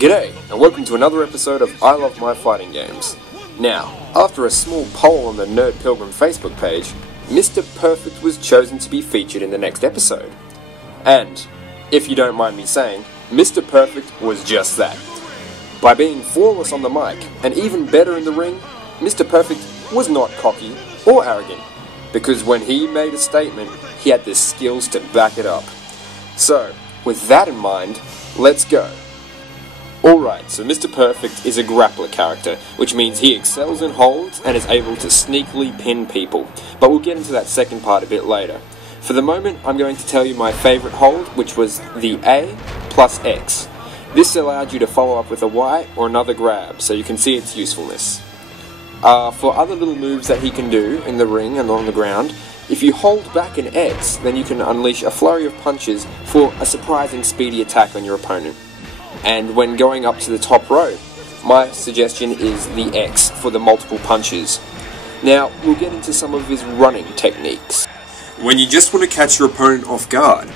G'day, and welcome to another episode of I Love My Fighting Games. Now, after a small poll on the Nerd Pilgrim Facebook page, Mr. Perfect was chosen to be featured in the next episode. And, if you don't mind me saying, Mr. Perfect was just that. By being flawless on the mic, and even better in the ring, Mr. Perfect was not cocky or arrogant, because when he made a statement, he had the skills to back it up. So, with that in mind, let's go. Alright, so Mr. Perfect is a grappler character, which means he excels in holds and is able to sneakily pin people, but we'll get into that second part a bit later. For the moment, I'm going to tell you my favourite hold, which was the A plus X. This allowed you to follow up with a Y or another grab, so you can see its usefulness. For other little moves that he can do in the ring and on the ground, if you hold back an X, then you can unleash a flurry of punches for a surprising speedy attack on your opponent. And when going up to the top rope, my suggestion is the X for the multiple punches. Now, we'll get into some of his running techniques. When you just want to catch your opponent off guard,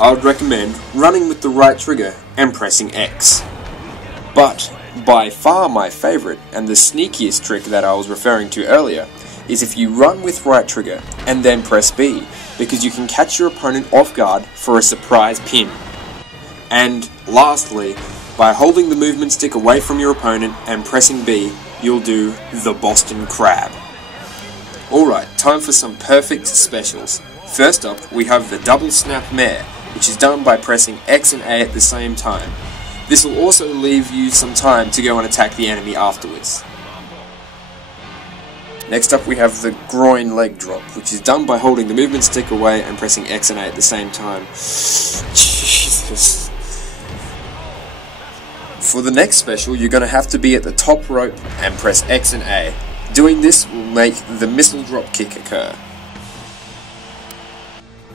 I would recommend running with the right trigger and pressing X. But, by far my favourite, and the sneakiest trick that I was referring to earlier, is if you run with right trigger and then press B, because you can catch your opponent off guard for a surprise pin. And lastly, by holding the movement stick away from your opponent and pressing B, you'll do the Boston Crab. Alright, time for some perfect specials. First up, we have the double snap mare, which is done by pressing X and A at the same time. This will also leave you some time to go and attack the enemy afterwards. Next up we have the groin leg drop, which is done by holding the movement stick away and pressing X and A at the same time. Jesus. For the next special, you're going to have to be at the top rope and press X and A. Doing this will make the missile drop kick occur.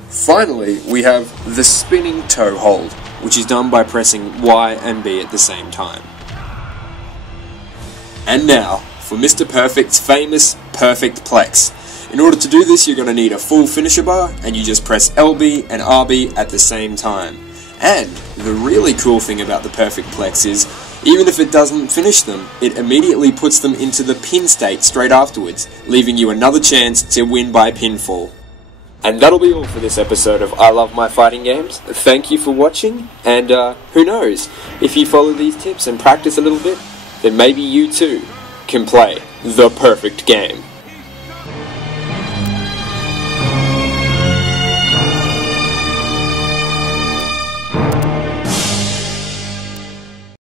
Finally, we have the spinning toe hold, which is done by pressing Y and B at the same time. And now, for Mr. Perfect's famous Perfect Plex. In order to do this, you're going to need a full finisher bar, and you just press LB and RB at the same time. And the really cool thing about the Perfect Plex is, even if it doesn't finish them, it immediately puts them into the pin state straight afterwards, leaving you another chance to win by pinfall. And that'll be all for this episode of I Love My Fighting Games. Thank you for watching, and who knows, if you follow these tips and practice a little bit, then maybe you too can play the perfect game.